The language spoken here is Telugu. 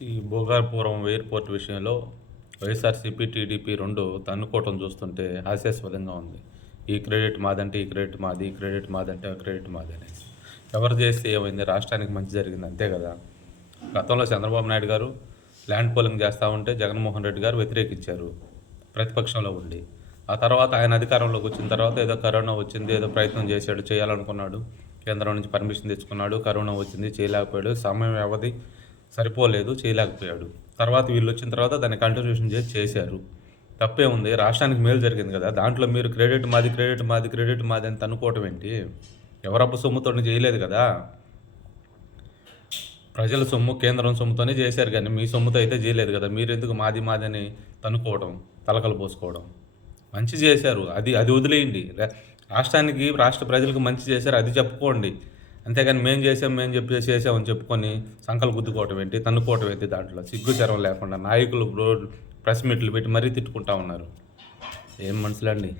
ఈ భోగాపురం ఎయిర్పోర్ట్ విషయంలో వైఎస్ఆర్సీపీ, టీడీపీ 2 తన్నుకోవటం చూస్తుంటే హాస్యాస్పదంగా ఉంది. ఈ క్రెడిట్ మాదంటే ఈ క్రెడిట్ మాది, ఈ క్రెడిట్ మాదంటే ఆ క్రెడిట్ మాది అనేసి. ఎవరు చేస్తే ఏమైంది? రాష్ట్రానికి మంచి జరిగింది అంతే కదా! గతంలో చంద్రబాబు నాయుడు గారు ల్యాండ్ పూలింగ్ చేస్తూ ఉంటే జగన్మోహన్ రెడ్డి గారు వ్యతిరేకించారు ప్రతిపక్షంలో ఉండి. ఆ తర్వాత ఆయన అధికారంలోకి వచ్చిన తర్వాత ఏదో కరోనా వచ్చింది, ఏదో ప్రయత్నం చేశాడు, చేయాలనుకున్నాడు. కేంద్రం నుంచి పర్మిషన్ తెచ్చుకున్నాడు. కరోనా వచ్చింది, చేయలేకపోయాడు. సమయం వ్యవధి సరిపోలేదు, చేయలేకపోయాడు. తర్వాత వీళ్ళు వచ్చిన తర్వాత దాన్ని కంటిన్యూషన్ చేశారు. తప్పే ఉంది, రాష్ట్రానికి మేలు జరిగింది కదా! దాంట్లో మీరు క్రెడిట్ మాది, క్రెడిట్ మాది, క్రెడిట్ మాది అని అనుకోవటం ఏంటి? ఎవరబ్బ సొమ్ముతో చేయలేదు కదా! ప్రజల సొమ్ము, కేంద్రం సొమ్ముతోనే చేశారు కానీ మీ సొమ్ముతో అయితే చేయలేదు కదా! మీరెందుకు మాది మాది అని తనుకోవడం, తలకలు పోసుకోవడం? మంచి చేశారు, అది అది వదిలేయండి. రాష్ట్రానికి, రాష్ట్ర ప్రజలకు మంచి చేశారు, అది చెప్పుకోండి. అంతేగాని మేము చేసామని చెప్పుకొని సంకలు గుద్దుకోవటం ఏంటి, తన్నుకోవటం ఏంటి? దాంట్లో సిగ్గు శరం లేకుండా నాయకులు ప్రెస్ మీట్లు పెట్టి మరీ తిట్టుకుంటా ఉన్నారు. ఏం మనుషులండి!